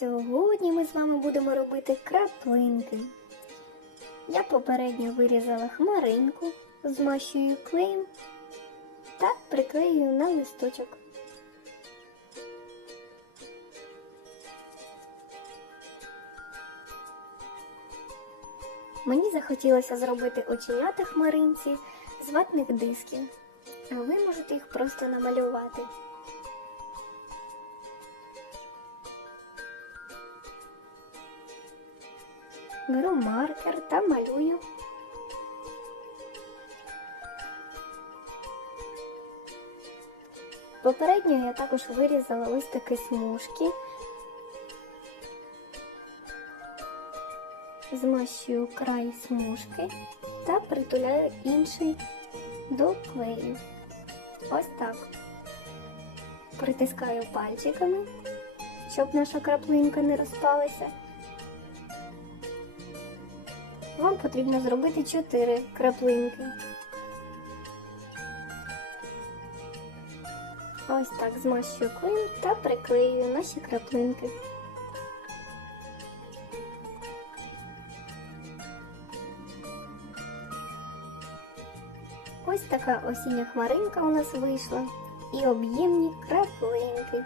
Сьогодні ми з вами будемо робити краплинки. Я попередньо вирізала хмаринку, змащую клеєм та приклею на листочок. Мені захотілося зробити оченята хмаринці з ватних дисків, а ви можете їх просто намалювати. Беру маркер та малюю. Попередньо я також вирізала ось такі смужки. Змащую край смужки та притуляю інший до клею. Ось так. Притискаю пальчиками, щоб наша краплинка не розпалася. Вам потрібно зробити 4 краплинки. Ось так змащую клеєм та приклеюю наші краплинки. Ось така осіння хмаринка у нас вийшла і об'ємні краплинки.